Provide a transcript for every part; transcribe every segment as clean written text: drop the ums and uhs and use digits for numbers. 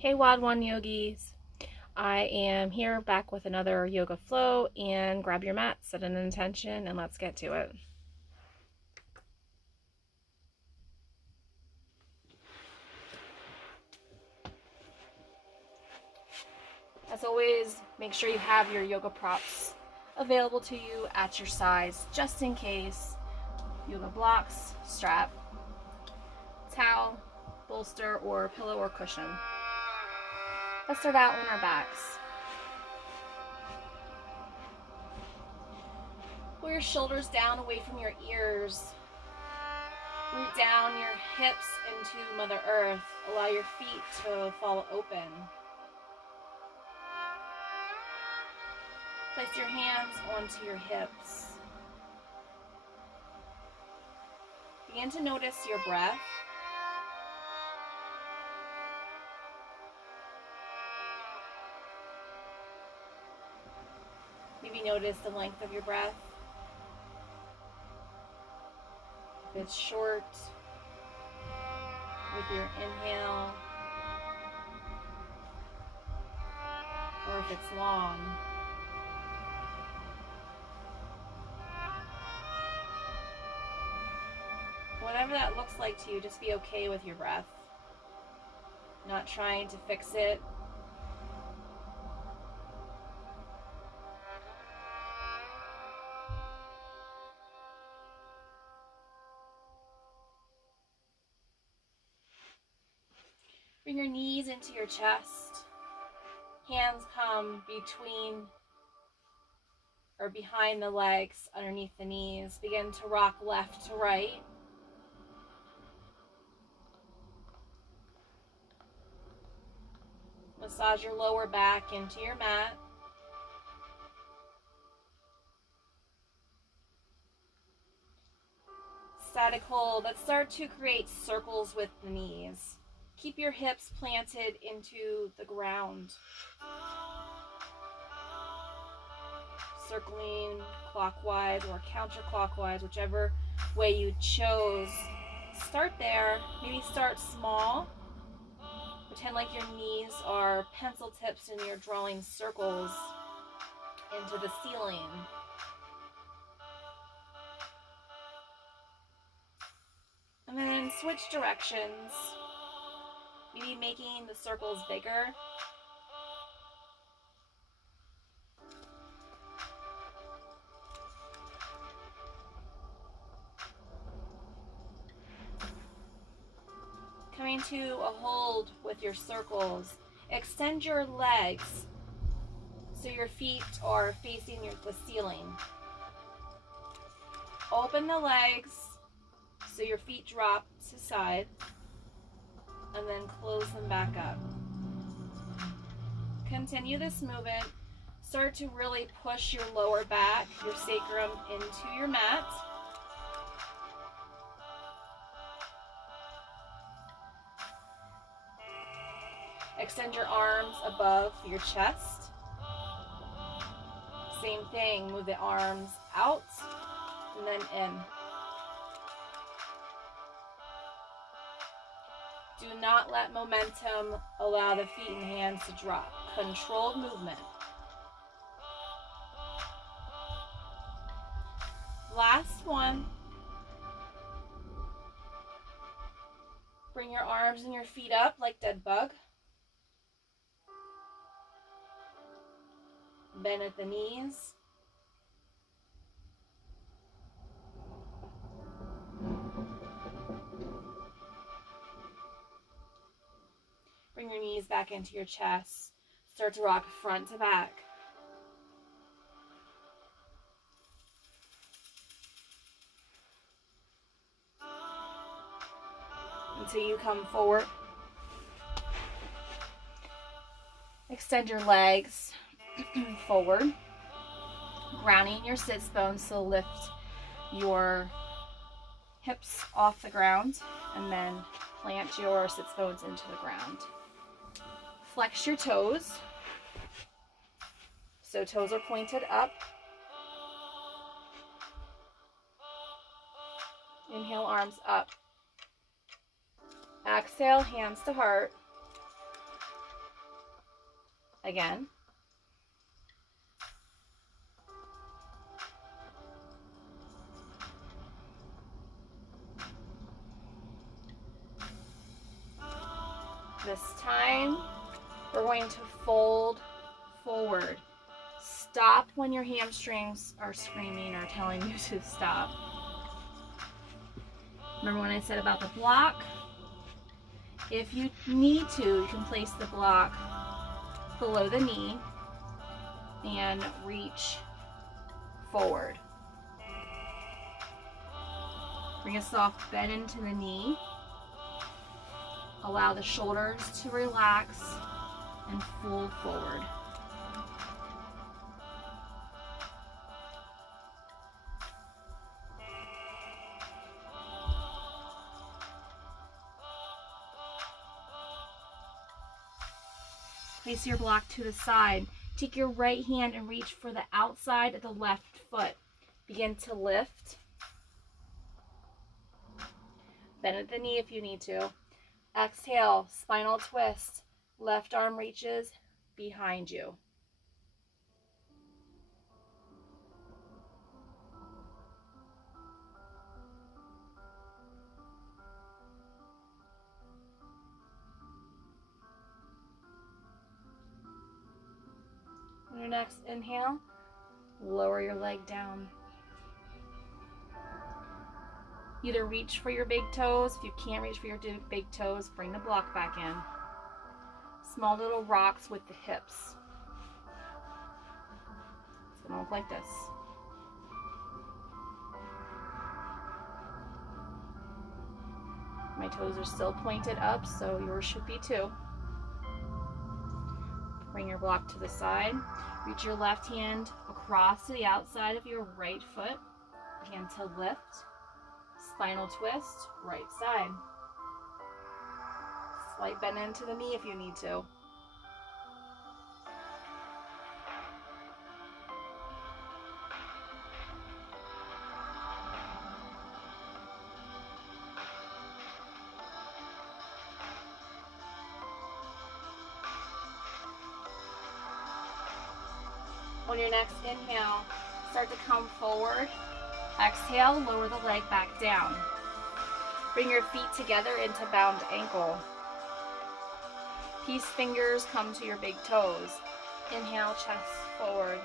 Hey Wild One Yogis, I am here back with another yoga flow, and grab your mat, set an intention, and let's get to it. As always, make sure you have your yoga props available to you at your size just in case. Yoga blocks, strap, towel, bolster, or pillow or cushion. Let's start out on our backs. Pull your shoulders down away from your ears. Root down your hips into Mother Earth. Allow your feet to fall open. Place your hands onto your hips. Begin to notice your breath. Maybe notice the length of your breath. If it's short with your inhale, or if it's long. Whatever that looks like to you, just be okay with your breath. Not trying to fix it. Bring your knees into your chest. Hands come between or behind the legs, underneath the knees. Begin to rock left to right. Massage your lower back into your mat. Static hold. Let's start to create circles with the knees. Keep your hips planted into the ground. Circling clockwise or counterclockwise, whichever way you chose. Start there. Maybe start small. Pretend like your knees are pencil tips and you're drawing circles into the ceiling. And then switch directions. Maybe making the circles bigger. Coming to a hold with your circles. Extend your legs so your feet are facing the ceiling. Open the legs so your feet drop to side, and then close them back up. Continue this movement. Start to really push your lower back, your sacrum, into your mat. Extend your arms above your chest. Same thing, move the arms out and then in. Do not let momentum allow the feet and hands to drop. Controlled movement. Last one. Bring your arms and your feet up like dead bug. Bend at the knees. Bring your knees back into your chest. Start to rock front to back. Until you come forward. Extend your legs forward, grounding your sits bones, so lift your hips off the ground and then plant your sits bones into the ground. Flex your toes, so toes are pointed up. Inhale, arms up. Exhale, hands to heart. again. This time, we're going to fold forward. Stop when your hamstrings are screaming or telling you to stop. Remember when I said about the block? If you need to, you can place the block below the knee and reach forward. Bring a soft bend into the knee. Allow the shoulders to relax and fold forward. Place your block to the side. Take your right hand and reach for the outside of the left foot. Begin to lift. Bend at the knee if you need to. Exhale, spinal twist. Left arm reaches behind you. On your next inhale, lower your leg down. Either reach for your big toes. If you can't reach for your big toes, bring the block back in. Small little rocks with the hips. It's going to look like this. My toes are still pointed up, so yours should be too. Bring your block to the side. Reach your left hand across to the outside of your right foot. Hand to lift. Spinal twist, right side. Slight bend into the knee if you need to. On your next inhale, start to come forward. Exhale, lower the leg back down. Bring your feet together into bound ankle. Peace fingers come to your big toes. Inhale, chest forward.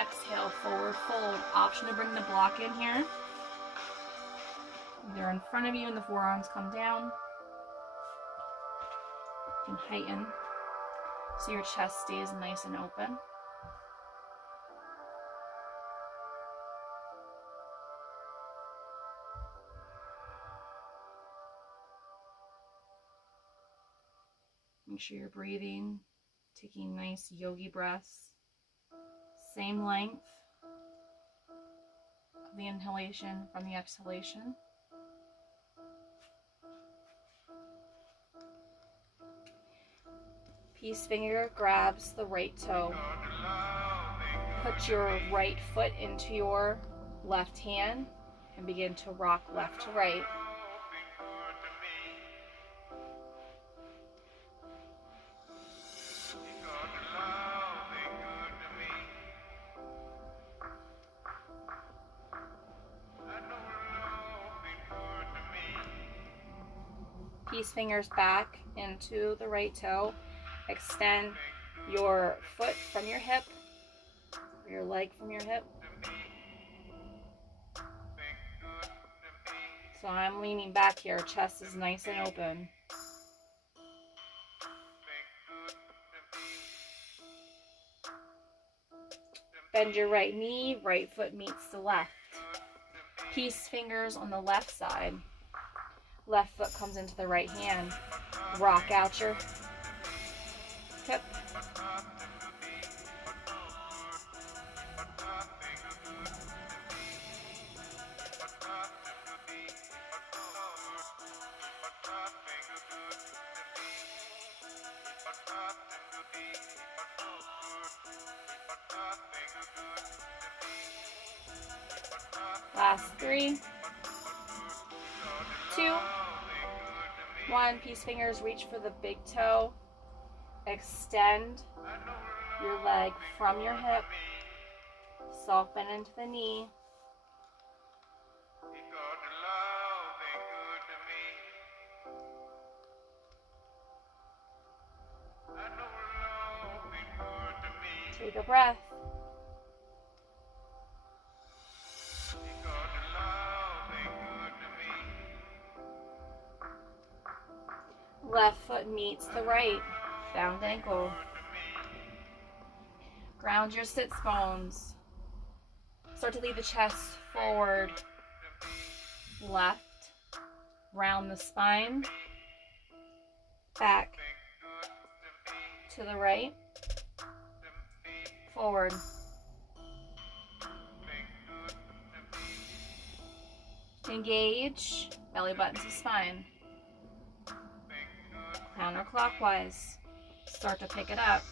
Exhale, forward fold. Option to bring the block in here. Either in front of you and the forearms come down. You can heighten so your chest stays nice and open. Make sure you're breathing, taking nice yogi breaths. Same length of the inhalation from the exhalation. Peace finger grabs the right toe. Put your right foot into your left hand and begin to rock left to right. Peace fingers back into the right toe. Extend your foot from your hip, or your leg from your hip. So I'm leaning back here, chest is nice and open. Bend your right knee, right foot meets the left. Peace fingers on the left side. Left foot comes into the right hand. Rock out your hip. Last 3, 2, 1. Peace fingers reach for the big toe. Extend your leg from your hip. Soften into the knee. Take a breath. Left foot meets the right, bound ankle. Ground your sits bones. Start to lead the chest forward. Left. Round the spine. Back to the right. Forward. Engage. Belly button to spine. Counterclockwise. Start to pick it up.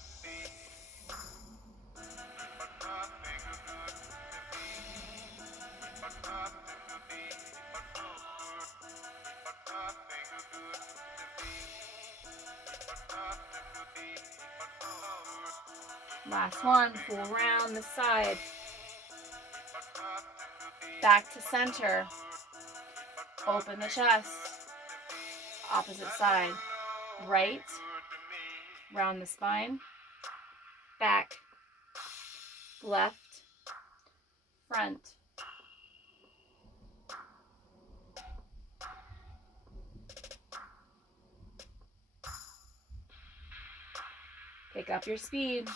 Last one, full round the side. Back to center. Open the chest. Opposite side. Right. Round the spine. Back. Left. Front. Pick up your speed.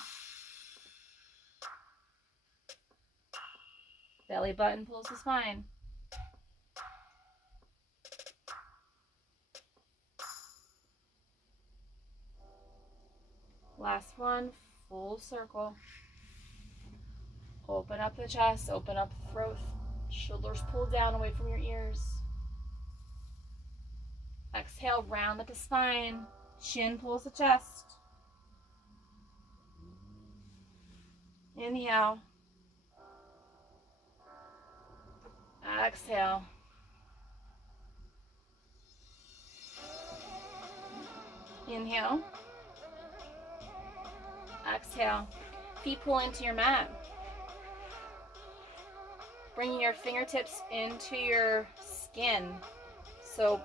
Belly button pulls the spine. Last one, full circle. Open up the chest, open up the throat. Shoulders pull down away from your ears. Exhale, round at the spine. Chin pulls the chest. Inhale. Exhale. Inhale. Exhale. Feet pull into your mat. Bringing your fingertips into your skin. So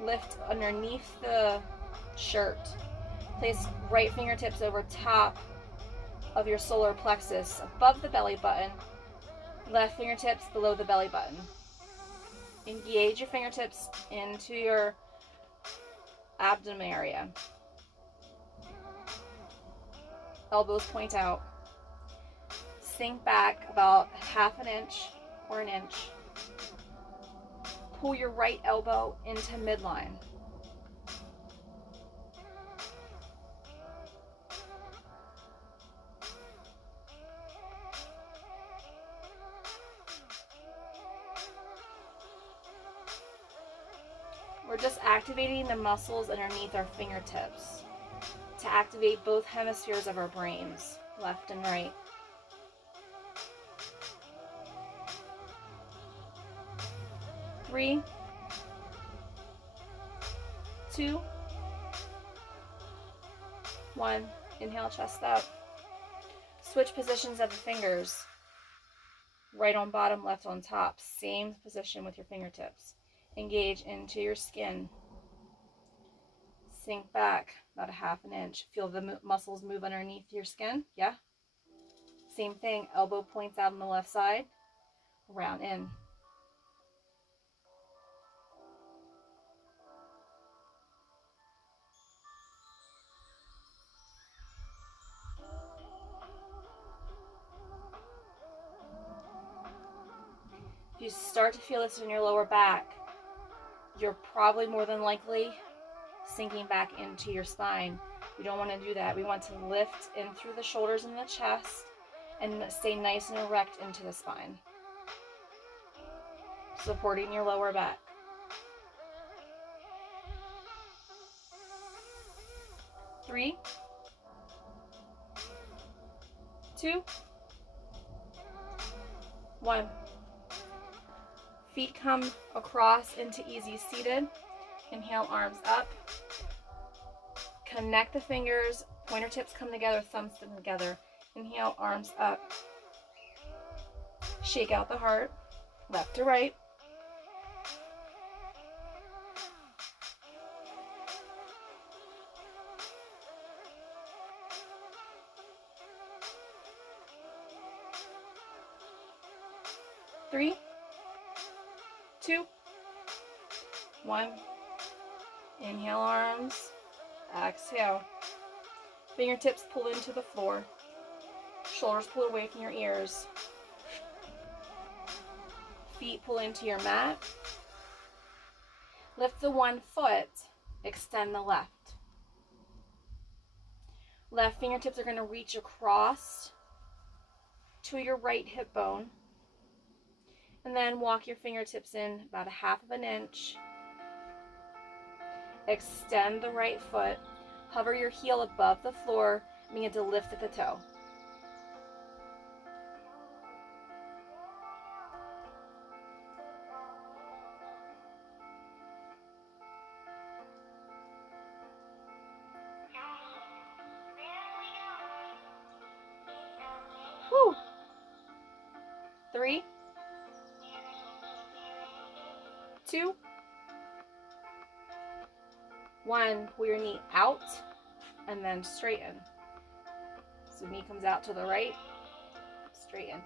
lift underneath the shirt. Place right fingertips over top of your solar plexus, above the belly button. Left fingertips below the belly button. Engage your fingertips into your abdomen area. Elbows point out. Sink back about half an inch or an inch. Pull your right elbow into midline. We're just activating the muscles underneath our fingertips to activate both hemispheres of our brains, left and right. Three, 2, 1. Inhale, chest up. Switch positions of the fingers. Right on bottom, left on top. Same position with your fingertips. Engage into your skin. Sink back about a half an inch. Feel the muscles move underneath your skin. Yeah? Same thing. Elbow points out on the left side. Round in. If you start to feel this in your lower back, you're probably more than likely sinking back into your spine. We don't want to do that. We want to lift in through the shoulders and the chest and stay nice and erect into the spine, supporting your lower back. 3, 2, 1. Feet come across into easy seated. Inhale, arms up. Connect the fingers, pointer tips come together, thumbs come together. Inhale, arms up. Shake out the heart, left to right. Three, two, one. Inhale, arms. Exhale. Fingertips pull into the floor. Shoulders pull away from your ears. Feet pull into your mat. Lift the one foot. Extend the left. Left fingertips are going to reach across to your right hip bone. And then walk your fingertips in about a half of an inch. Extend the right foot. Hover your heel above the floor and begin to lift at the toe. Whew. 3, 2, 1. Pull your knee out and then straighten. So knee comes out to the right, straighten.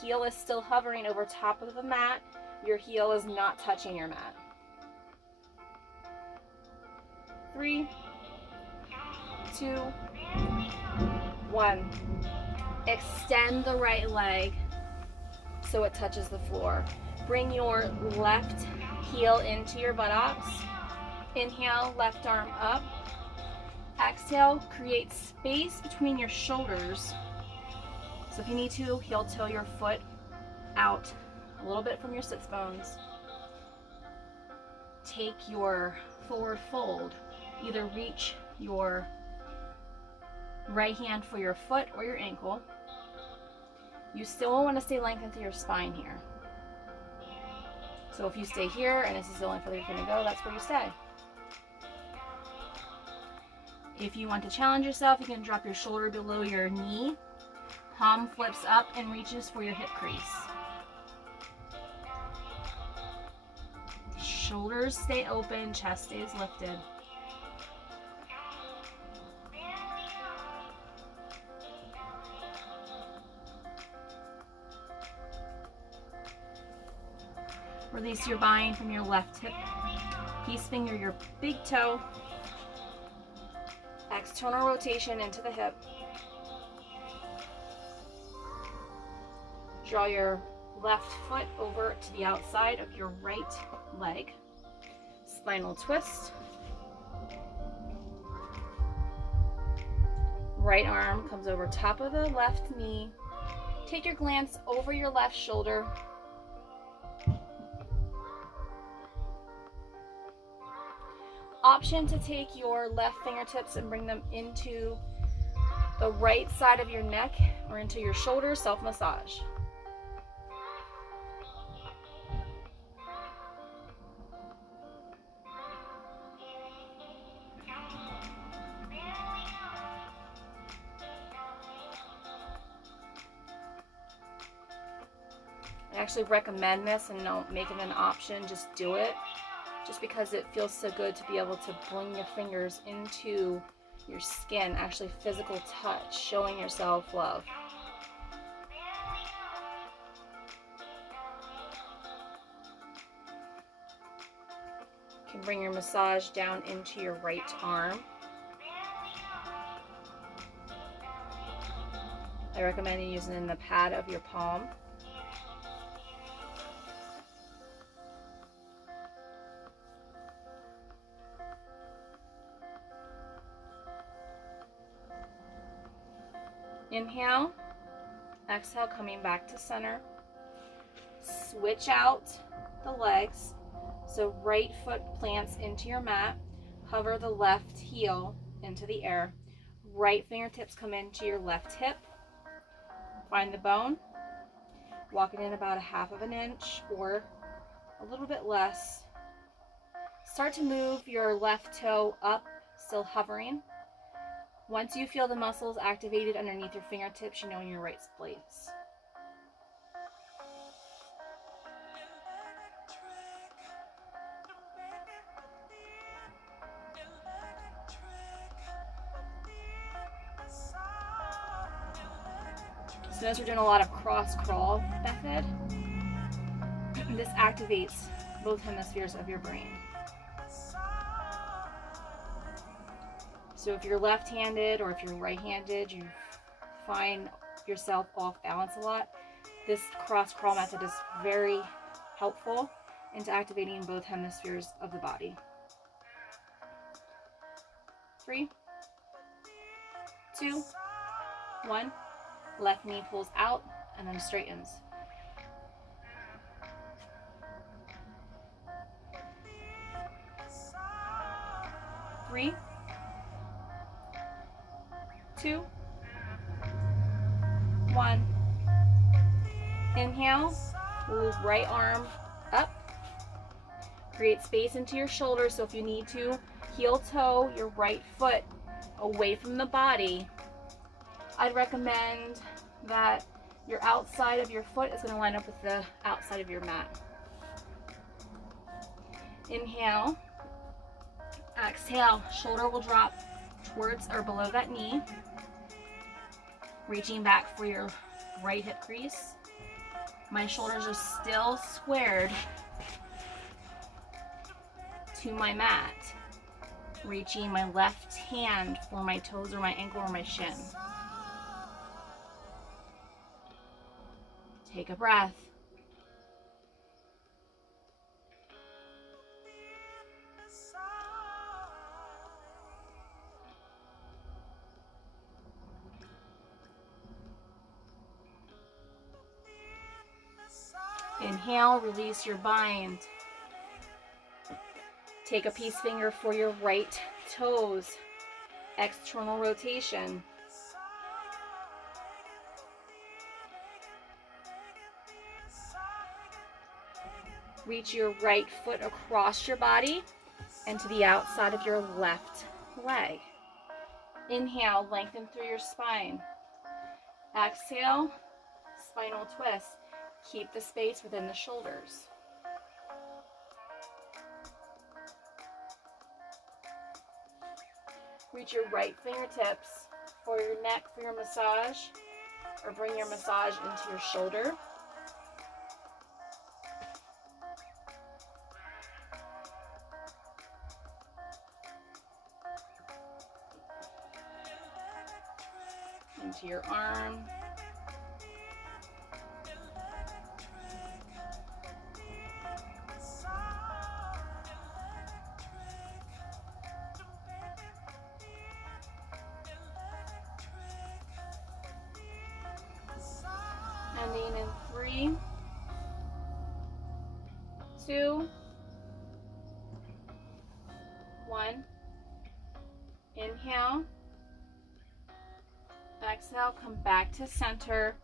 Heel is still hovering over top of the mat. Your heel is not touching your mat. 3, 2, 1. Extend the right leg so it touches the floor. Bring your left heel into your buttocks. Inhale, left arm up. Exhale, create space between your shoulders. So if you need to, heel toe your foot out a little bit from your sits bones. Take your forward fold. Either reach your right hand for your foot or your ankle. You still want to stay lengthened through your spine here. So if you stay here and this is the only further you're going to go, that's where you stay. If you want to challenge yourself, you can drop your shoulder below your knee. Palm flips up and reaches for your hip crease. Shoulders stay open, chest stays lifted. Release your bind from your left hip. Peace finger your big toe. External rotation into the hip. Draw your left foot over to the outside of your right leg. Spinal twist. Right arm comes over top of the left knee. Take your glance over your left shoulder. Option to take your left fingertips and bring them into the right side of your neck or into your shoulder, self-massage. I actually recommend this and don't make it an option, just do it. Just because it feels so good to be able to bring your fingers into your skin, actually physical touch, showing yourself love. You can bring your massage down into your right arm. I recommend you using it in the pad of your palm. Inhale, exhale, coming back to center. Switch out the legs. So right foot plants into your mat. Hover the left heel into the air. Right fingertips come into your left hip. Find the bone. Walk it in about a half of an inch or a little bit less. Start to move your left toe up, still hovering. Once you feel the muscles activated underneath your fingertips, you know in your right place. So notice we're doing a lot of cross crawl method. This activates both hemispheres of your brain. So if you're left-handed or if you're right-handed, you find yourself off balance a lot, this cross crawl method is very helpful into activating both hemispheres of the body. 3, 2, 1. Left knee pulls out and then straightens. 3, 2, 1. Inhale, move right arm up. Create space into your shoulders, so if you need to, heel toe your right foot away from the body. I'd recommend that your outside of your foot is going to line up with the outside of your mat. Inhale. Exhale, shoulder will drop towards or below that knee. Reaching back for your right hip crease. My shoulders are still squared to my mat. Reaching my left hand for my toes or my ankle or my shin. Take a breath. Inhale, release your bind. Take a peace finger for your right toes. External rotation. Reach your right foot across your body and to the outside of your left leg. Inhale, lengthen through your spine. Exhale, spinal twist. Keep the space within the shoulders. Reach your right fingertips for your neck for your massage, or bring your massage into your shoulder. Into your arm. Ending in 3, 2, 1. Inhale. Exhale, come back to center.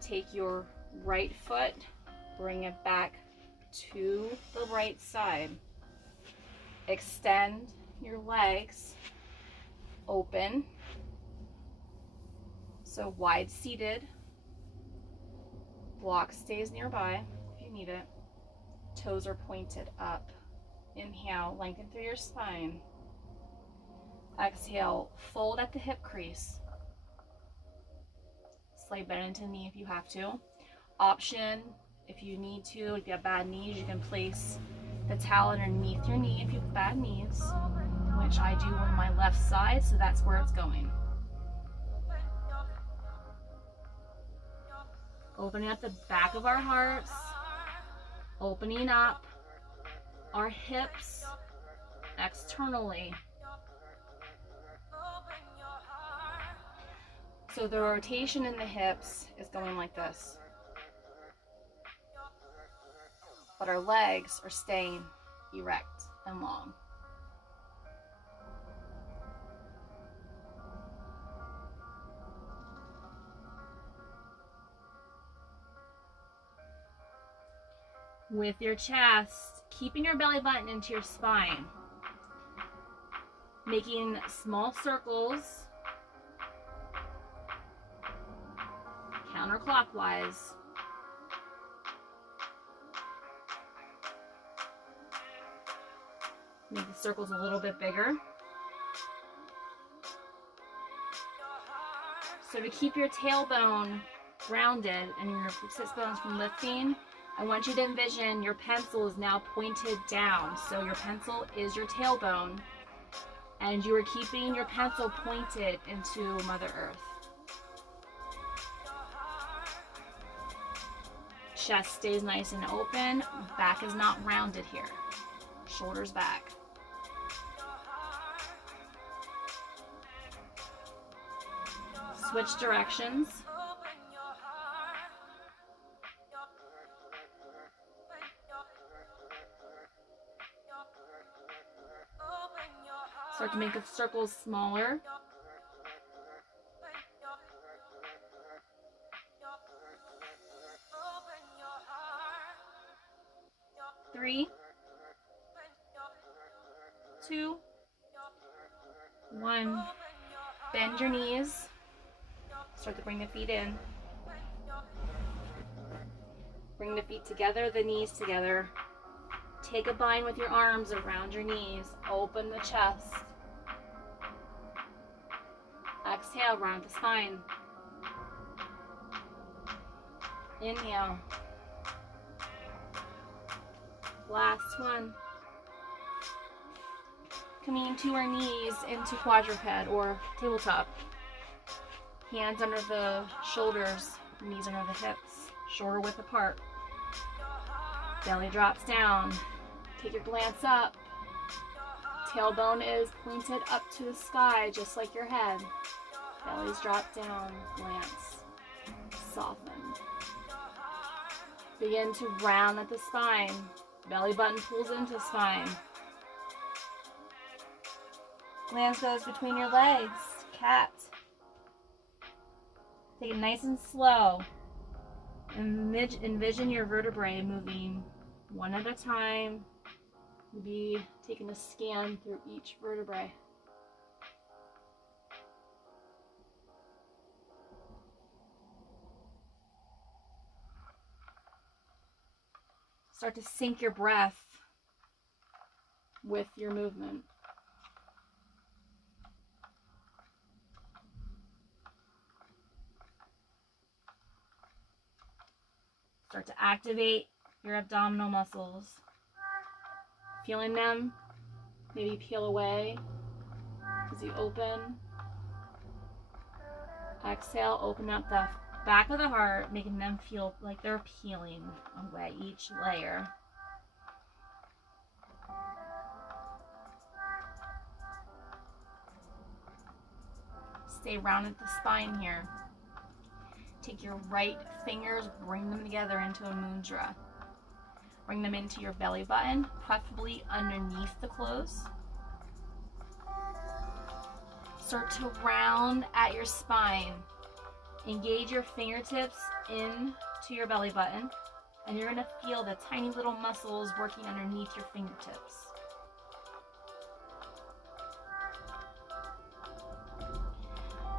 Take your right foot, bring it back to the right side. Extend your legs, open. So wide seated. Block stays nearby if you need it. Toes are pointed up. Inhale, lengthen through your spine. Exhale, fold at the hip crease. Slight bend into the knee if you have to. Option, if you need to, if you have bad knees, you can place the towel underneath your knee if you have bad knees, which I do on my left side, so that's where it's going. Opening up the back of our hearts, opening up our hips externally. So the rotation in the hips is going like this. But our legs are staying erect and long. With your chest, keeping your belly button into your spine. Making small circles counterclockwise. Make the circles a little bit bigger. So to keep your tailbone grounded and your sits bones from lifting, I want you to envision your pencil is now pointed down. So your pencil is your tailbone, and you are keeping your pencil pointed into Mother Earth. Chest stays nice and open. Back is not rounded here. Shoulders back. Switch directions. Start to make the circles smaller. Three, two, one. Bend your knees. Start to bring the feet in. Bring the feet together, the knees together. Take a bind with your arms around your knees. Open the chest. Exhale, round the spine. Inhale. Last one. Coming to our knees into quadruped or tabletop. Hands under the shoulders, knees under the hips, shoulder width apart. Belly drops down. Take your glance up. Tailbone is pointed up to the sky, just like your head. Bellies drop down, glance, soften. Begin to round at the spine. Belly button pulls into spine. Glance goes between your legs, cat. Take it nice and slow. Envision your vertebrae moving one at a time. Maybe taking a scan through each vertebrae. Start to sync your breath with your movement. Start to activate your abdominal muscles. Feeling them maybe peel away as you open. Exhale, open up the back of the heart, making them feel like they're peeling away each layer. Stay round at the spine here. Take your right fingers, bring them together into a mudra. Bring them into your belly button, preferably underneath the clothes. Start to round at your spine. Engage your fingertips into your belly button, and you're going to feel the tiny little muscles working underneath your fingertips.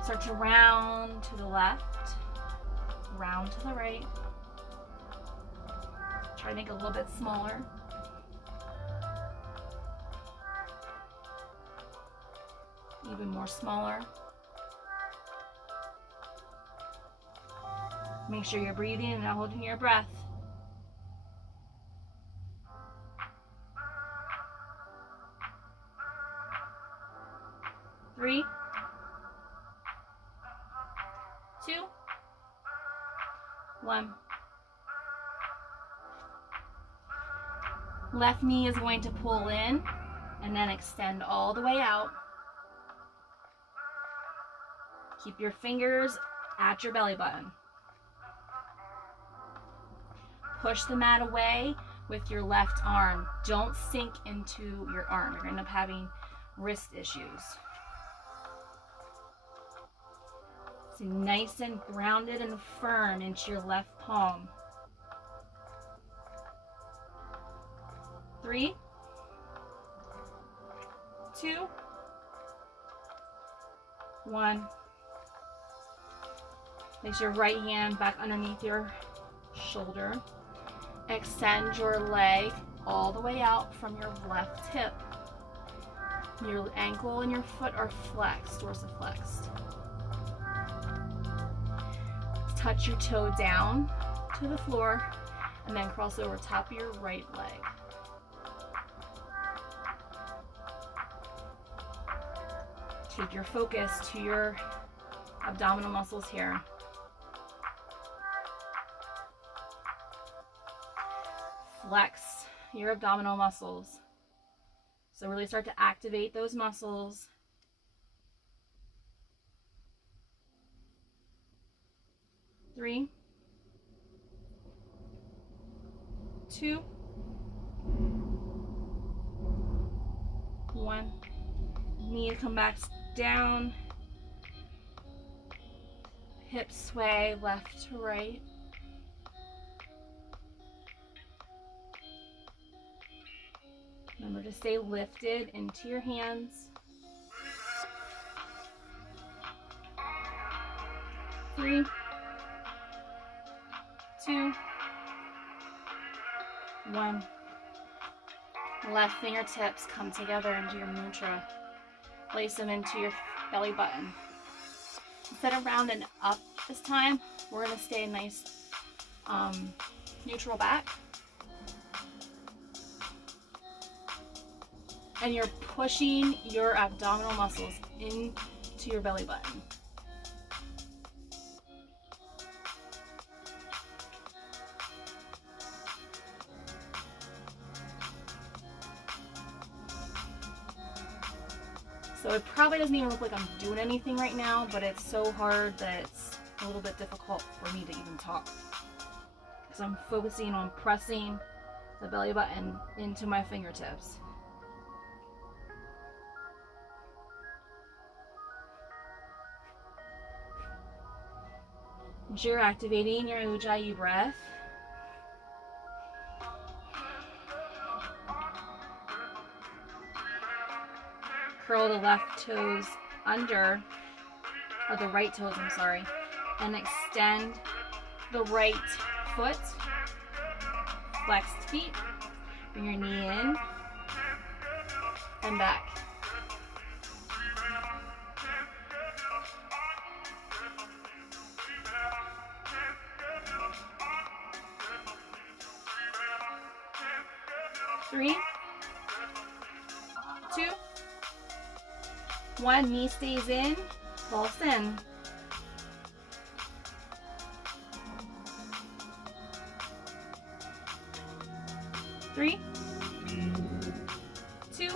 Start to round to the left, round to the right. Try to make it a little bit smaller. Even more smaller. Make sure you're breathing and not holding your breath. Three, two, one. Left knee is going to pull in and then extend all the way out. Keep your fingers at your belly button. Push the mat away with your left arm. Don't sink into your arm. You're going to end up having wrist issues. So nice and grounded and firm into your left palm. 3, 2, 1. Place your right hand back underneath your shoulder. Extend your leg all the way out from your left hip. Your ankle and your foot are flexed, dorsiflexed. Touch your toe down to the floor and then cross over top of your right leg. Take your focus to your abdominal muscles here. Flex your abdominal muscles. So really start to activate those muscles. Three, two, one. Knee to come back down. Hips sway left to right. Remember to stay lifted into your hands. 3, 2, 1. Left fingertips come together into your mudra. Place them into your belly button. Instead of round and up this time, we're going to stay nice neutral back. And you're pushing your abdominal muscles into your belly button. So it probably doesn't even look like I'm doing anything right now, but it's so hard that it's a little bit difficult for me to even talk. Because I'm focusing on pressing the belly button into my fingertips. And you're activating your Ujjayi breath. Curl the left toes under, or the right toes, I'm sorry, and extend the right foot, flexed feet, bring your knee in and back. Three, two, one. Knee stays in, pulse in. Three, two,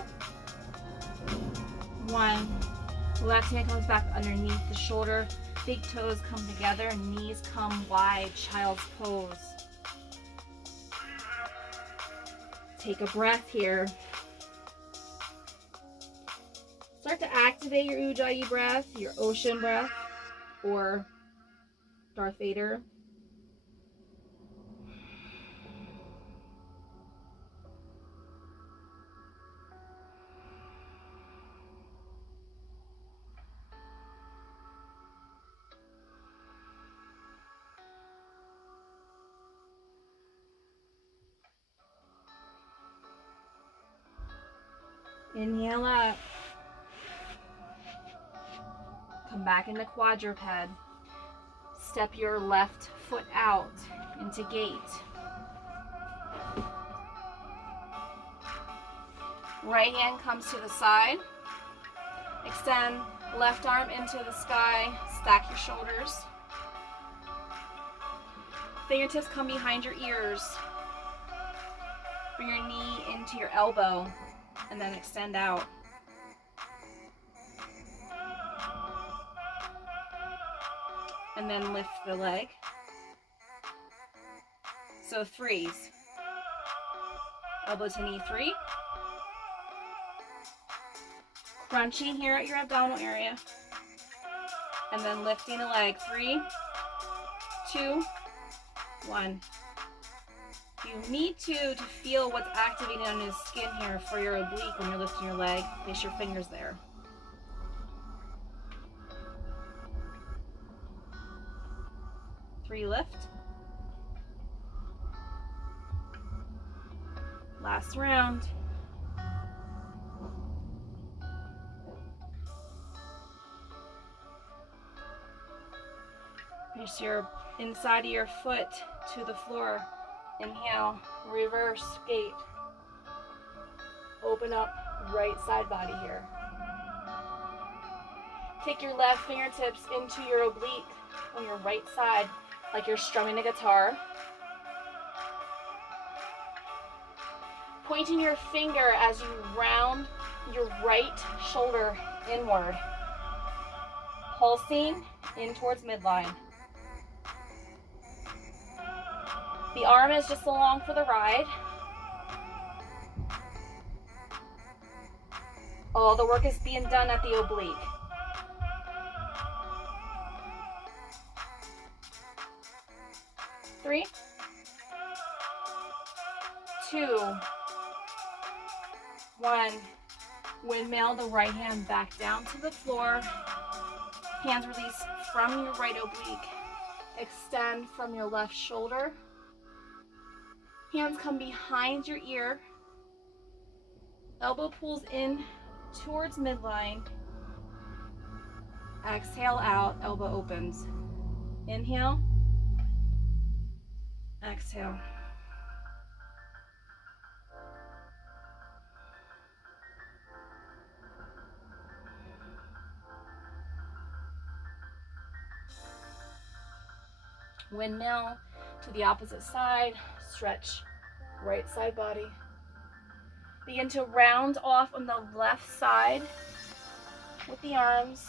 one. Left hand comes back underneath the shoulder. Big toes come together, knees come wide, child's pose. Take a breath here. Start to activate your Ujjayi breath, your ocean breath, or Darth Vader. Inhale up. Come back into quadruped. Step your left foot out into gate. Right hand comes to the side. Extend left arm into the sky. Stack your shoulders. Fingertips come behind your ears. Bring your knee into your elbow and then extend out. And then lift the leg. So threes. Elbow to knee, 3. Crunching here at your abdominal area. And then lifting a leg, 3, 2, 1. You need to feel what's activating on his skin here for your oblique when you're lifting your leg. Place your fingers there. 3 lift. Last round. Place your inside of your foot to the floor. Inhale, reverse gate. Open up right side body here. Take your left fingertips into your oblique on your right side, like you're strumming a guitar. Pointing your finger as you round your right shoulder inward. Pulsing in towards midline. The arm is just along for the ride. All the work is being done at the oblique. Three, two, one. Windmill the right hand back down to the floor. Hands release from your right oblique. Extend from your left shoulder. Hands come behind your ear. Elbow pulls in towards midline. Exhale out, elbow opens. Inhale. Exhale. Windmill to the opposite side. Stretch right side body. Begin to round off on the left side with the arms.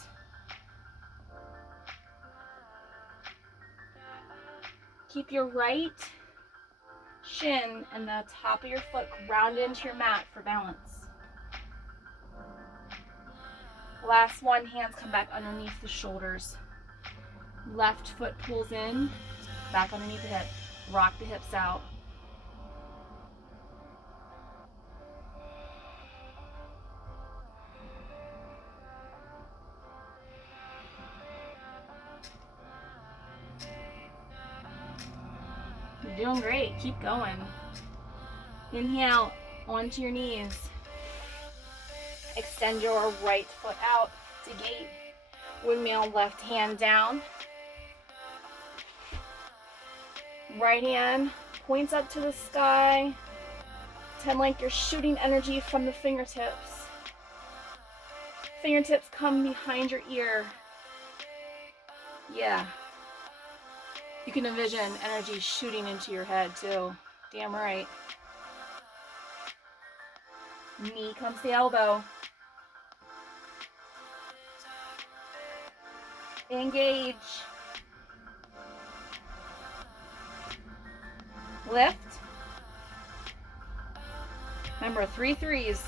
Keep your right shin and the top of your foot grounded into your mat for balance. Last one, hands come back underneath the shoulders. Left foot pulls in, back underneath the hip. Rock the hips out. You're doing great. Keep going. Inhale onto your knees. Extend your right foot out to gate. Windmill left hand down. Right hand points up to the sky. Pretend like you're shooting energy from the fingertips. Fingertips come behind your ear. Yeah. You can envision energy shooting into your head too. Damn right. Knee comes to the elbow. Engage. Lift. Remember, 3 threes.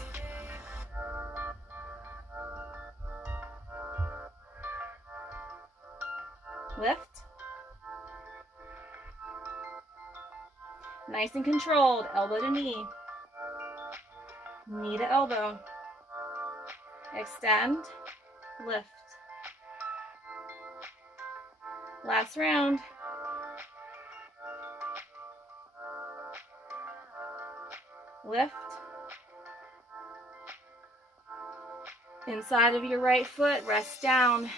Lift. Nice and controlled, elbow to knee. Knee to elbow. Extend, lift. Last round. Lift. Inside of your right foot, rest down.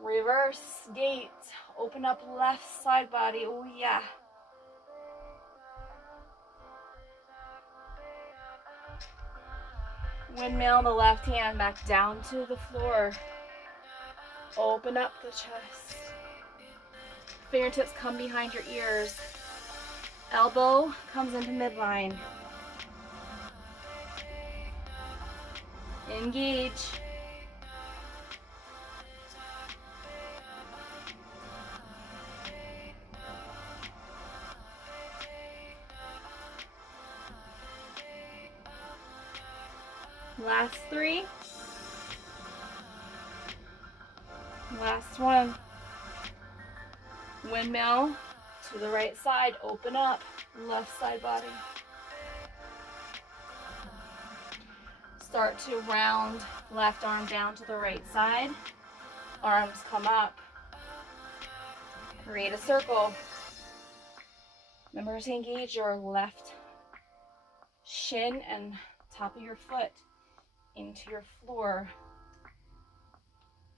Reverse gate. Open up left side body. Oh yeah. Windmill the left hand back down to the floor. Open up the chest. Fingertips come behind your ears. Elbow comes into midline. Engage. Last 3. Last one. Windmill to the right side. Open up. Left side body. Start to round left arm down to the right side. Arms come up. Create a circle. Remember to engage your left shin and top of your foot into your floor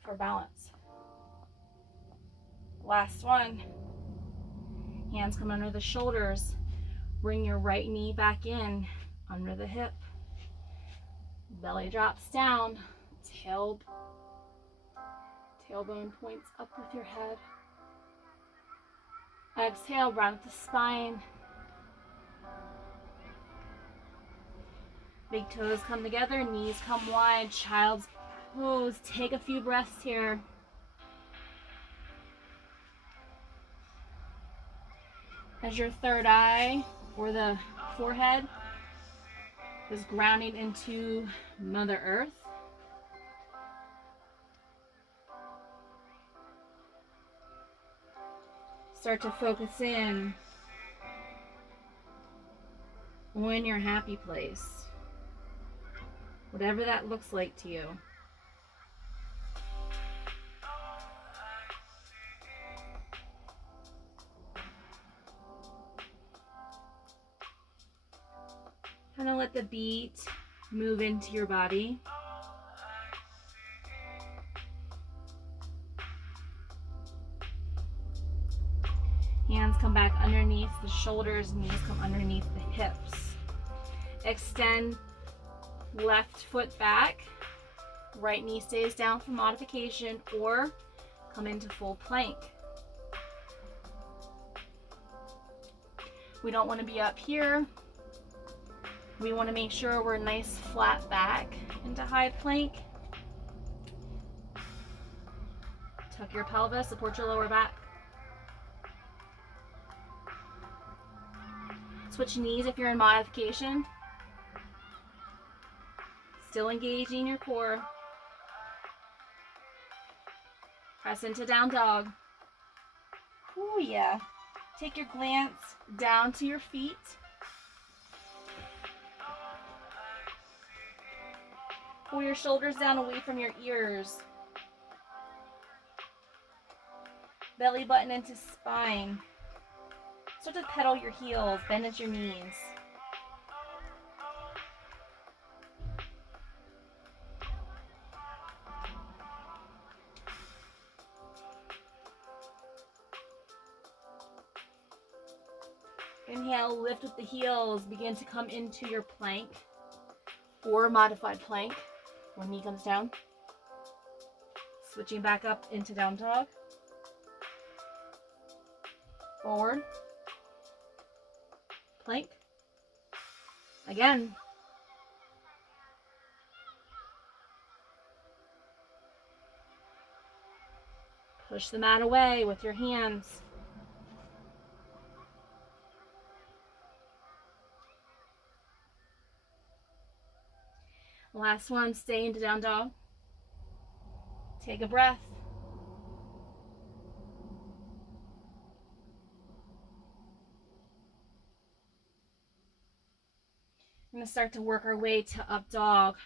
for balance. Last one. Hands come under the shoulders. Bring your right knee back in under the hip. Belly drops down. Tailbone points up with your head. Exhale, round the spine. Big toes come together, knees come wide, child's pose. Take a few breaths here. As your third eye or the forehead is grounding into Mother Earth. Start to focus in on your happy place, whatever that looks like to you. Kind of let the beat move into your body. Hands come back underneath the shoulders, knees come underneath the hips. Extend left foot back, right knee stays down for modification, or come into full plank. We don't want to be up here. We want to make sure we're nice flat back into high plank. Tuck your pelvis, support your lower back. Switch knees if you're in modification. Still engaging your core. Press into down dog. Oh yeah. Take your glance down to your feet. Pull your shoulders down away from your ears. Belly button into spine. Start to pedal your heels, bend at your knees. Inhale, lift with the heels, begin to come into your plank or modified plank. One knee comes down. Switching back up into down dog. Forward. Plank. Again. Push the mat away with your hands. Last one, stay into down dog. Take a breath. We're going to start to work our way to up dog.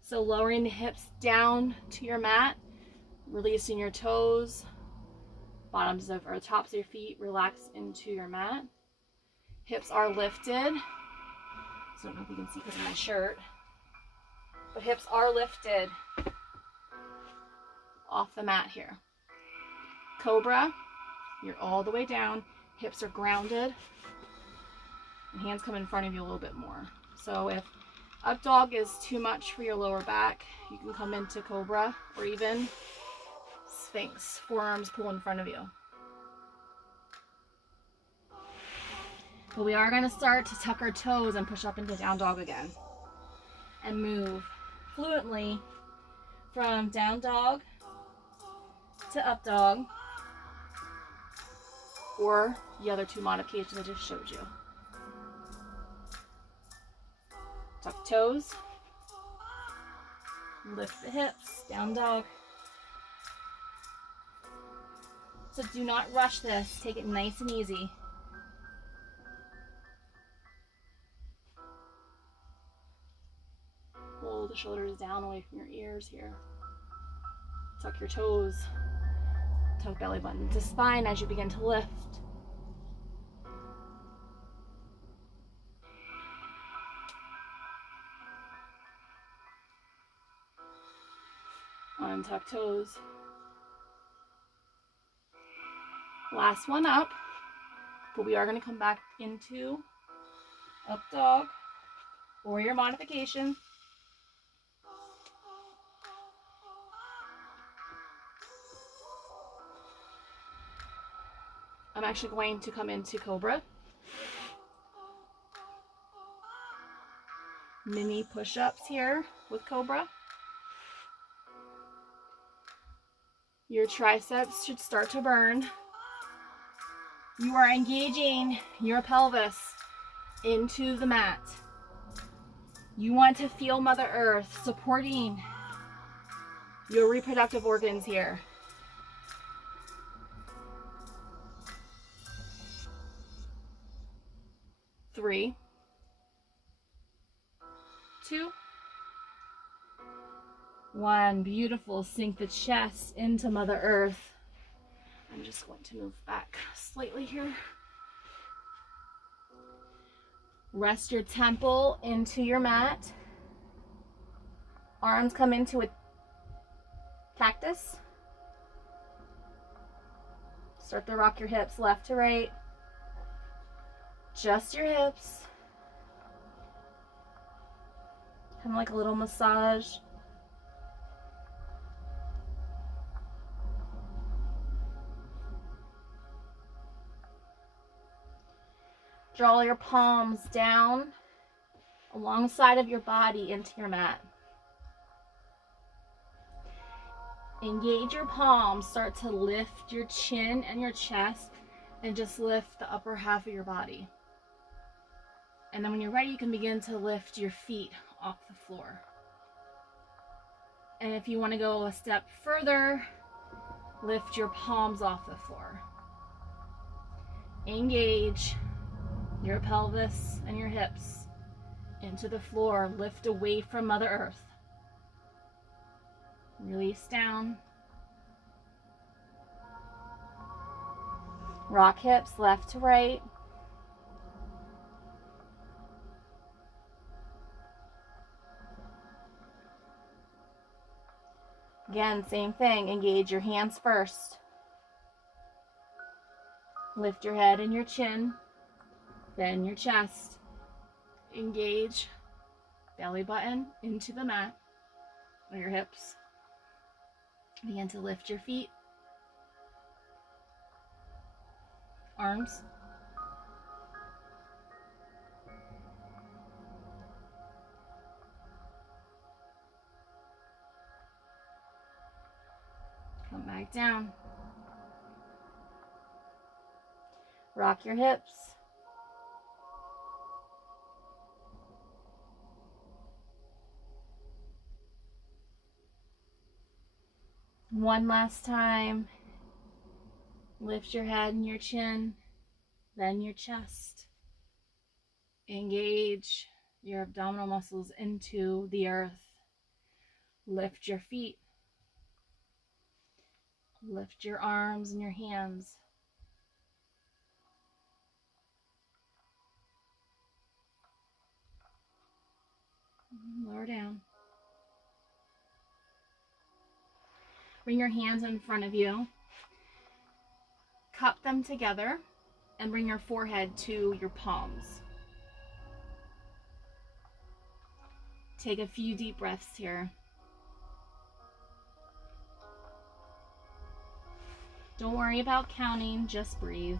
So lowering the hips down to your mat, releasing your toes, bottoms of or tops of your feet relax into your mat. Hips are lifted. So I don't know if you can see because of my shirt. But hips are lifted off the mat here. Cobra, you're all the way down. Hips are grounded. And hands come in front of you a little bit more. So if up dog is too much for your lower back, you can come into Cobra or even Sphinx. Forearms pull in front of you. But we are going to start to tuck our toes and push up into down dog again. And move fluently from down dog to up dog, or the other two modifications I just showed you. Tuck toes, lift the hips, down dog. So do not rush this, take it nice and easy. Pull the shoulders down away from your ears here. Tuck your toes. Tuck belly button to spine as you begin to lift. Untuck toes. Last one up, but we are going to come back into up dog or your modification. I'm actually going to come into cobra. Mini push-ups here with cobra. Your triceps should start to burn. You are engaging your pelvis into the mat. You want to feel Mother Earth supporting your reproductive organs here. 3, 2, 1. Beautiful. Sink the chest into Mother Earth. I'm just going to move back slightly here. Rest your temple into your mat. Arms come into a cactus. Start to rock your hips left to right. Just your hips. Kind of like a little massage. Draw your palms down alongside of your body into your mat. Engage your palms. Start to lift your chin and your chest and just lift the upper half of your body. And then when you're ready, you can begin to lift your feet off the floor. And if you want to go a step further, lift your palms off the floor. Engage your pelvis and your hips into the floor. Lift away from Mother Earth. Release down. Rock hips left to right. Again, same thing. Engage your hands first. Lift your head and your chin. Bend your chest. Engage belly button into the mat or your hips. Begin to lift your feet. Arms. Come back down. Rock your hips. One last time. Lift your head and your chin, then your chest. Engage your abdominal muscles into the earth. Lift your feet. Lift your arms and your hands. Lower down. Bring your hands in front of you. Cup them together and bring your forehead to your palms. Take a few deep breaths here. Don't worry about counting, just breathe.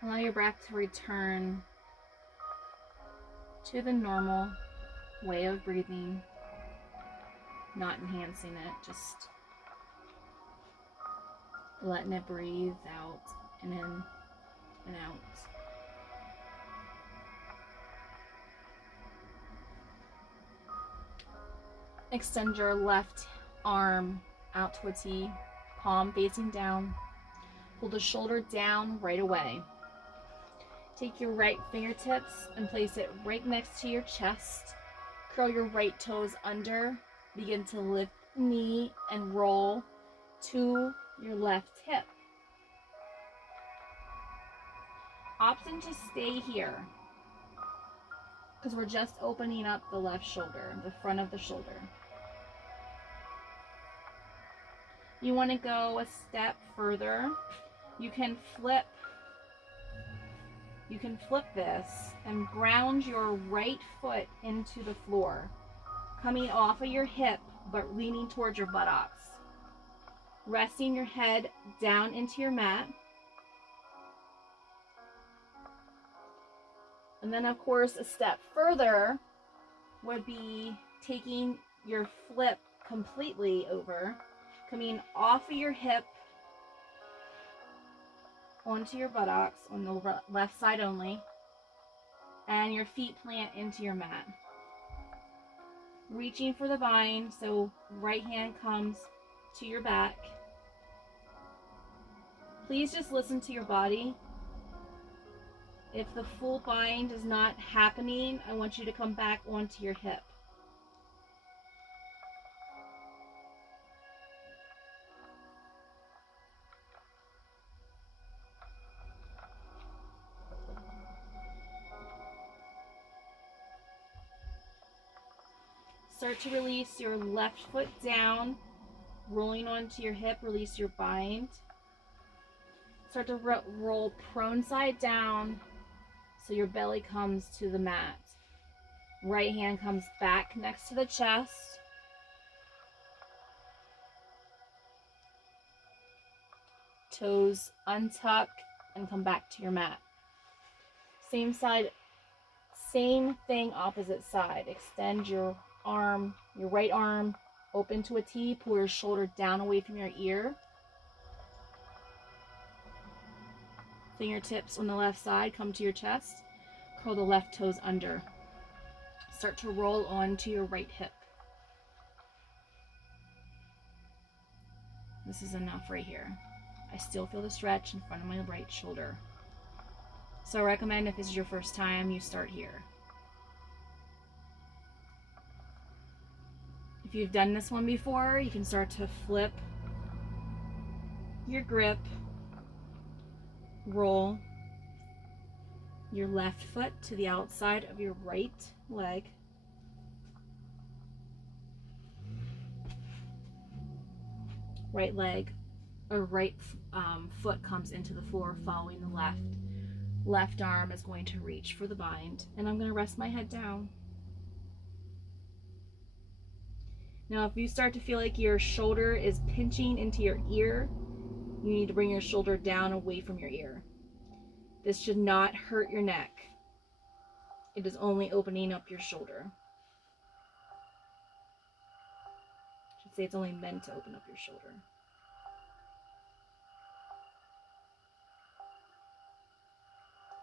Allow your breath to return to the normal way of breathing, not enhancing it, just letting it breathe out and in and out. Extend your left arm out to a T, palm facing down. Pull the shoulder down right away. Take your right fingertips and place it right next to your chest. Curl your right toes under. Begin to lift the knee and roll to your left hip. Option to stay here because we're just opening up the left shoulder, the front of the shoulder. You want to go a step further. You can flip this and ground your right foot into the floor, coming off of your hip but leaning towards your buttocks. Resting your head down into your mat. And then of course a step further would be taking your flip completely over, coming off of your hip onto your buttocks on the left side only, and your feet plant into your mat. Reaching for the bind, so right hand comes to your back. Please just listen to your body. If the full bind is not happening, I want you to come back onto your hip. Start to release your left foot down, rolling onto your hip, release your bind. Start to roll prone side down so your belly comes to the mat. Right hand comes back next to the chest. Toes untuck and come back to your mat. Same side, same thing, opposite side. Extend your arm, your right arm open to a T, pull your shoulder down away from your ear. Fingertips on the left side come to your chest. Curl the left toes under. Start to roll onto your right hip. This is enough right here. I still feel the stretch in front of my right shoulder. So I recommend if this is your first time, you start here. If you've done this one before, you can start to flip your grip, roll your left foot to the outside of your right leg. Right leg or right foot comes into the floor following the left. Left arm is going to reach for the bind, and I'm going to rest my head down. Now, if you start to feel like your shoulder is pinching into your ear, you need to bring your shoulder down away from your ear. This should not hurt your neck. It is only opening up your shoulder. I should say it's only meant to open up your shoulder.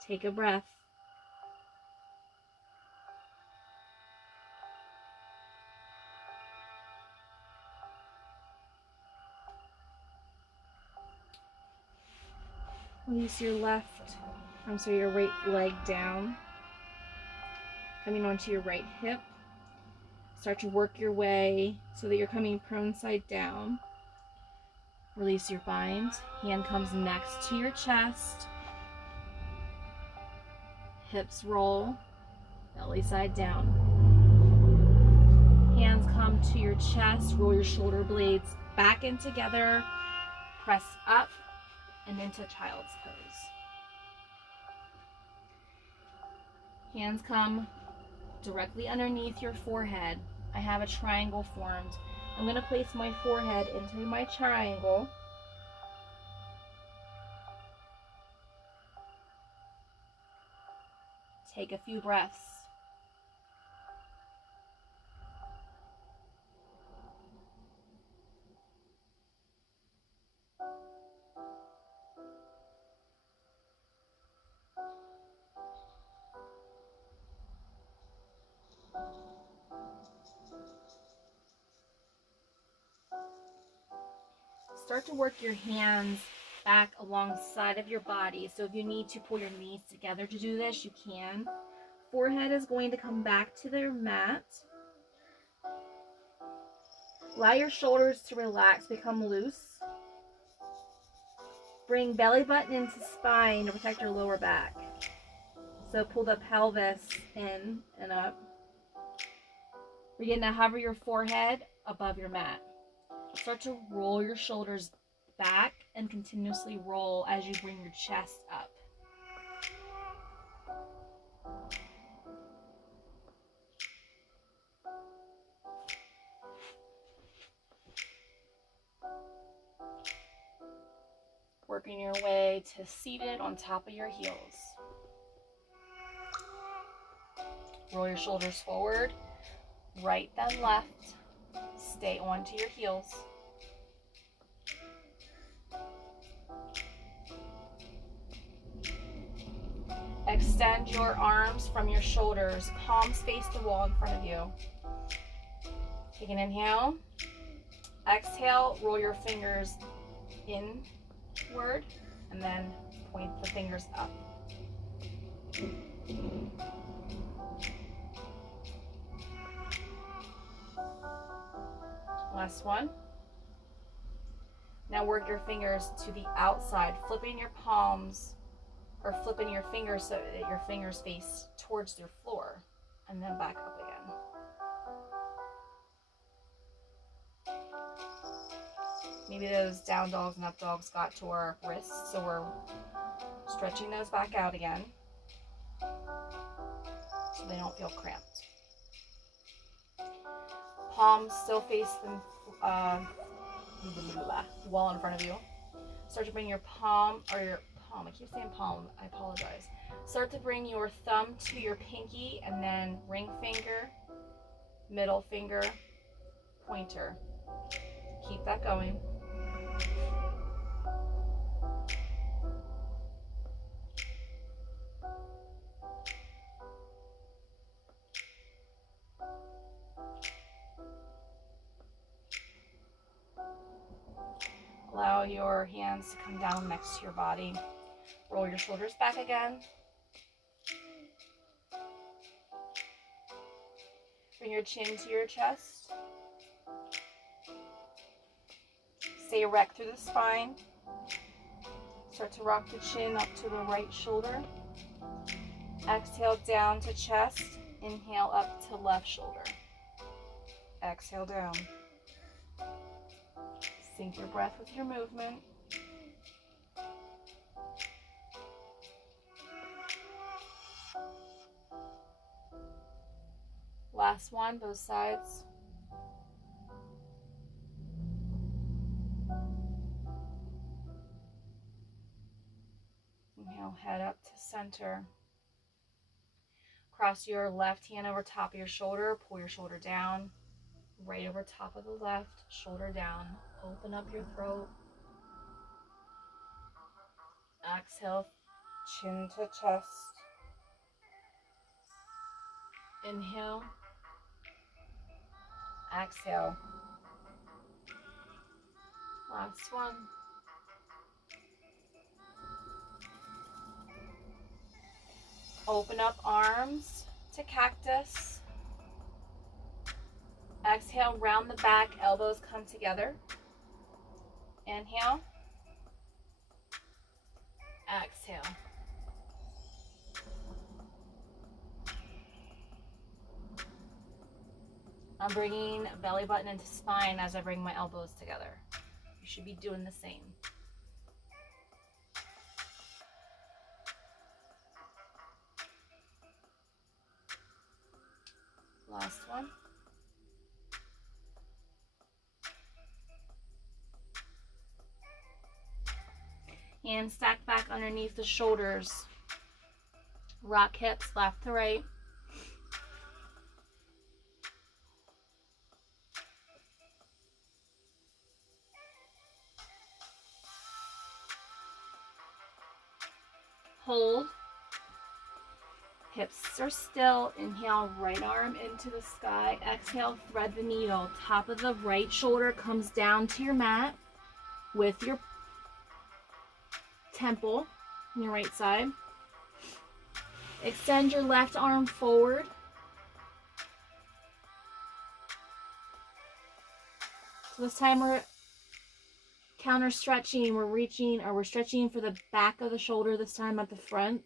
Take a breath. Release your your right leg down. Coming onto your right hip. Start to work your way so that you're coming prone side down. Release your bind. Hand comes next to your chest. Hips roll. Belly side down. Hands come to your chest. Roll your shoulder blades back in together. Press up and into child's pose. Hands come directly underneath your forehead. I have a triangle formed. I'm going to place my forehead into my triangle. Take a few breaths. start to work your hands back alongside of your body. So if you need to pull your knees together to do this, you can. Forehead is going to come back to the mat. Allow your shoulders to relax, become loose. Bring belly button into spine to protect your lower back. So pull the pelvis in and up. Begin to hover your forehead above your mat. Start to roll your shoulders back and continuously roll as you bring your chest up. Working your way to seated on top of your heels. Roll your shoulders forward, right then left. Stay onto your heels. Extend your arms from your shoulders, palms face the wall in front of you. Take an inhale. Exhale, roll your fingers inward and then point the fingers up. Last one. Now work your fingers to the outside, flipping your palms or flipping your fingers so that your fingers face towards your floor, and then back up again. Maybe those down dogs and up dogs got to our wrists, so we're stretching those back out again so they don't feel cramped. Palms still face the wall in front of you. Start to bring your palm, I keep saying palm, I apologize. Start to bring your thumb to your pinky and then ring finger, middle finger, pointer. Keep that going. Allow your hands to come down next to your body. Roll your shoulders back again. Bring your chin to your chest. Stay erect through the spine. Start to rock the chin up to the right shoulder. Exhale down to chest. Inhale up to left shoulder. Exhale down. Sync your breath with your movement. Last one, both sides. Inhale, head up to center. Cross your left hand over top of your shoulder, pull your shoulder down. Right over top of the left, shoulder down. Open up your throat. Exhale, chin to chest. Inhale. Exhale. Last one. Open up arms to cactus. Exhale, round the back, elbows come together. Inhale. Exhale. I'm bringing belly button into spine as I bring my elbows together. You should be doing the same. Last one. Hands stacked back underneath the shoulders. Rock hips left to right. Hold. Hips are still. Inhale, right arm into the sky. Exhale, thread the needle. Top of the right shoulder comes down to your mat. with your temple on your right side. Extend your left arm forward. So this time we're counter stretching. We're reaching, or we're stretching for the back of the shoulder this time at the front.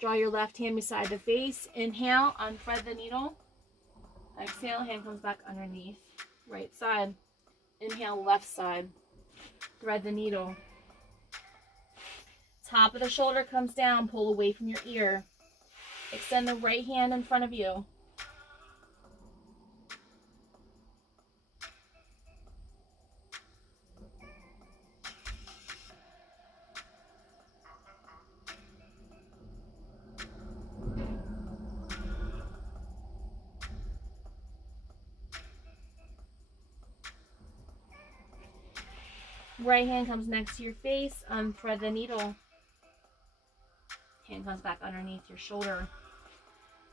Draw your left hand beside the face. Inhale, unthread the needle. Exhale, hand comes back underneath. Right side. Inhale, left side. Thread the needle. Top of the shoulder comes down. Pull away from your ear. Extend the right hand in front of you. Right hand comes next to your face. Unthread the needle. Hand comes back underneath your shoulder.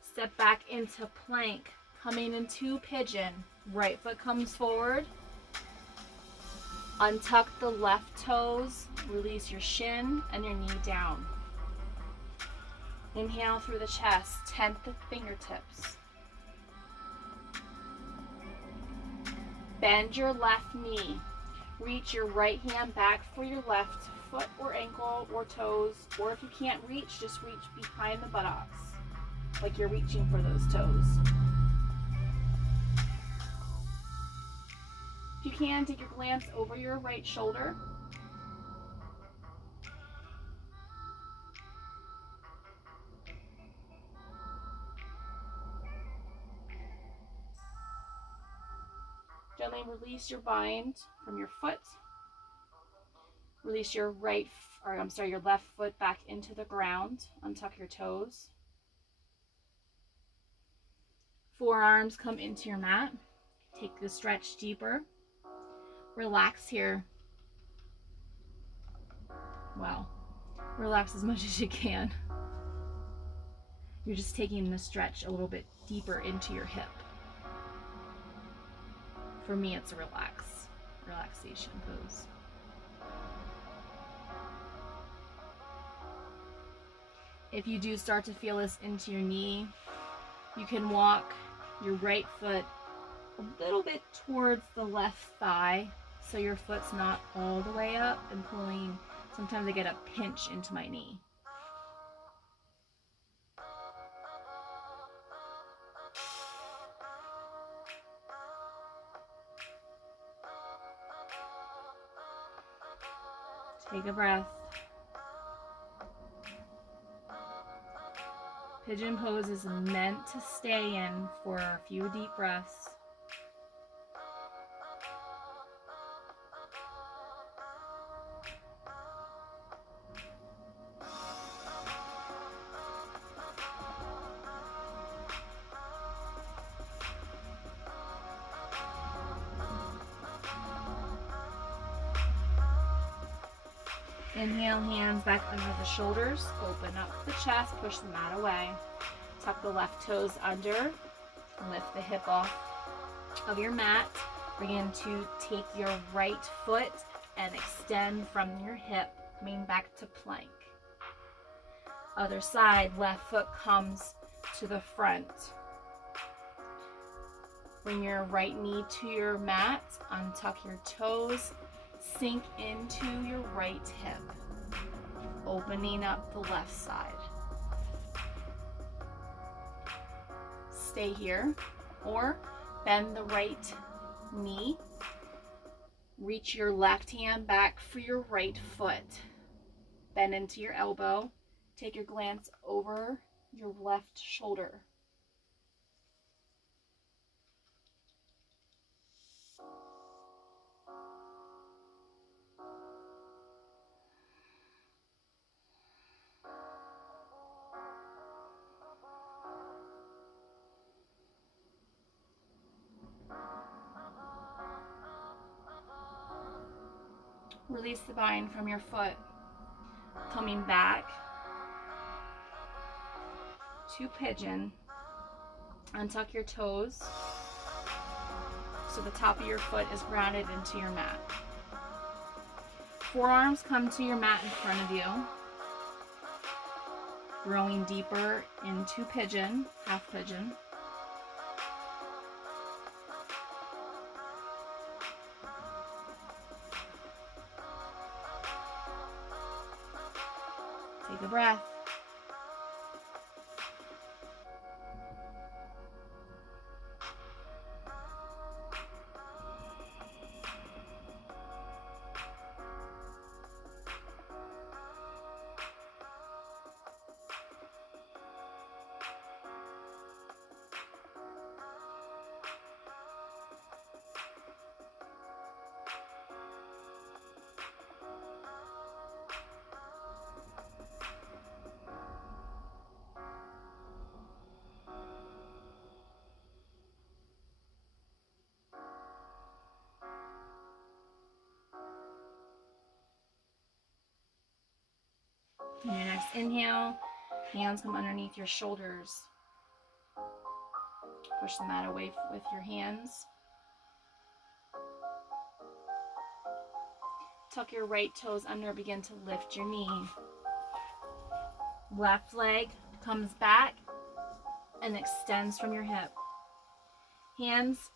Step back into plank. Coming into pigeon. Right foot comes forward. Untuck the left toes. Release your shin and your knee down. Inhale through the chest. Tent the fingertips. Bend your left knee. Reach your right hand back for your left foot or ankle or toes, or if you can't reach, just reach behind the buttocks, like you're reaching for those toes. If you can, take your glance over your right shoulder. Gently release your bind from your foot. Release your your left foot back into the ground. Untuck your toes. Forearms come into your mat. Take the stretch deeper. Relax here. Well, relax as much as you can. You're just taking the stretch a little bit deeper into your hip. For me, it's a relaxation pose. If you do start to feel this into your knee, you can walk your right foot a little bit towards the left thigh so your foot's not all the way up and pulling. Sometimes I get a pinch into my knee. Take a breath. Pigeon pose is meant to stay in for a few deep breaths. Inhale, hands back under the shoulders. Open up the chest, push the mat away. Tuck the left toes under. Lift the hip off of your mat. Begin to take your right foot and extend from your hip, coming back to plank. Other side, left foot comes to the front. Bring your right knee to your mat. Untuck your toes. Sink into your right hip, opening up the left side. Stay here, or bend the right knee. Reach your left hand back for your right foot. Bend into your elbow. Take your glance over your left shoulder. Release the bind from your foot. Coming back. to pigeon. Untuck your toes so the top of your foot is grounded into your mat. Forearms come to your mat in front of you. Growing deeper into pigeon, half pigeon. Take a breath. On your next inhale, hands come underneath your shoulders. Push the mat away with your hands. Tuck your right toes under, begin to lift your knee. Left leg comes back and extends from your hip. Knees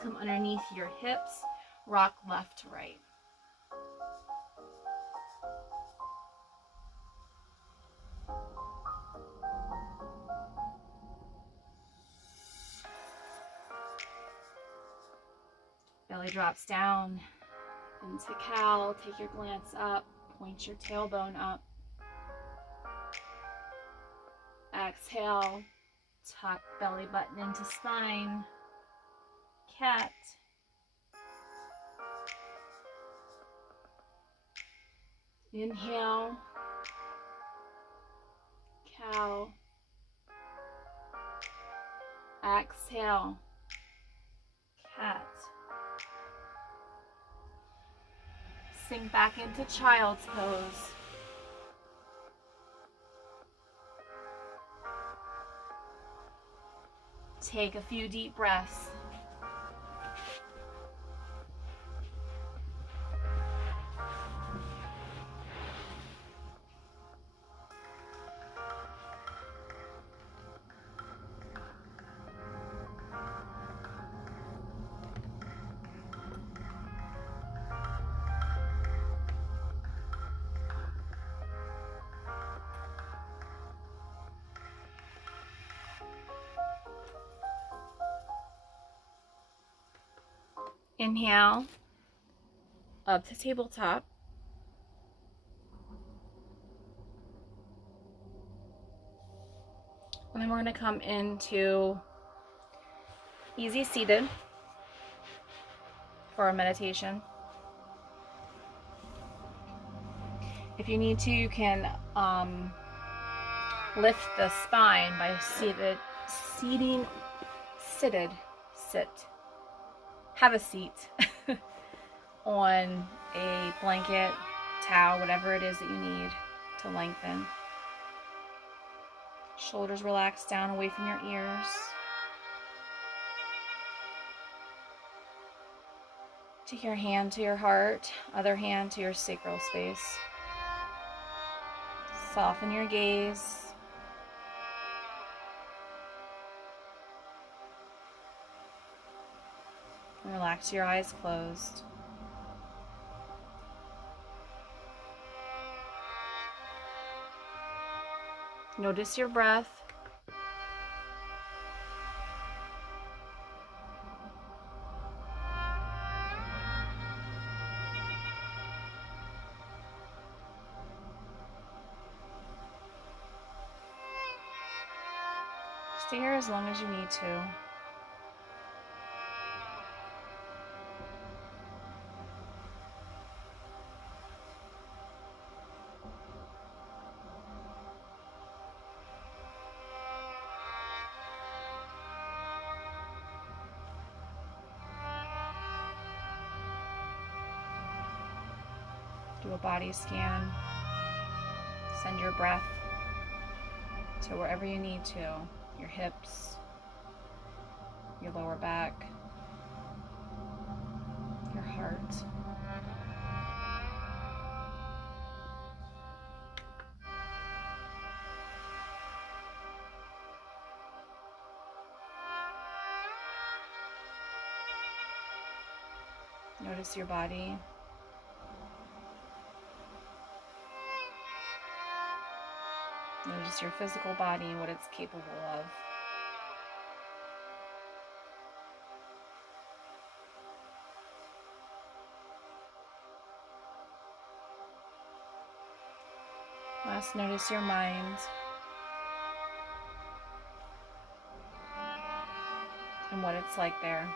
come underneath your hips. Rock left to right. Belly drops down into cow. Take your glance up. Point your tailbone up. Exhale. Tuck belly button into spine. Cat. Inhale. Cow. Exhale. Cat. Sink back into child's pose. Take a few deep breaths. Inhale, up to tabletop. And then we're going to come into easy seated for our meditation. If you need to, you can lift the spine by sit. Have a seat on a blanket, towel, whatever it is that you need to lengthen. Shoulders relax down away from your ears. Take your hand to your heart, other hand to your sacral space. Soften your gaze. And relax your eyes closed. Notice your breath. Stay here as long as you need to. Do a body scan. Send your breath to wherever you need to, your hips, your lower back, your heart. Notice your body. Notice your physical body and what it's capable of. Last, notice your mind and what it's like there.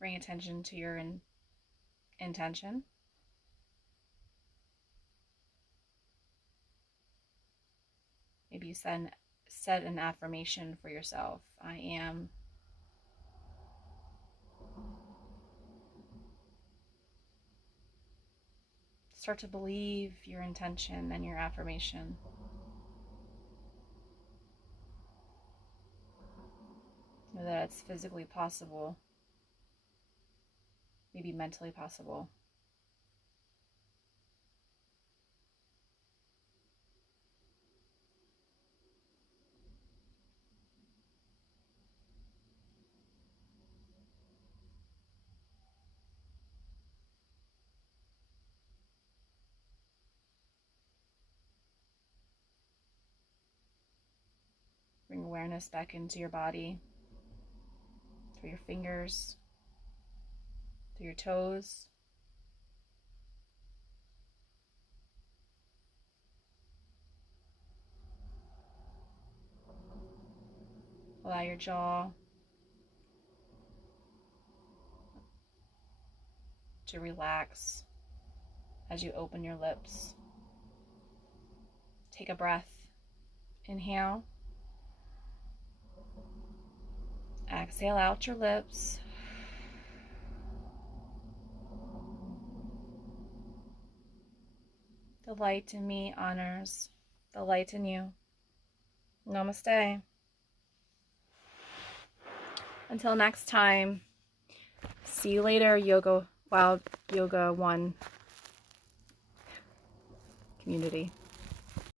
Bring attention to your intention. Maybe you set an affirmation for yourself. I am. Start to believe your intention and your affirmation. Know that it's physically possible, maybe mentally possible. Bring awareness back into your body, through your fingers, through your toes. Allow your jaw to relax as you open your lips. Take a breath. Inhale. Exhale out your lips. The light in me honors the light in you. Namaste. Until next time, see you later, Wild Yoga 1 community.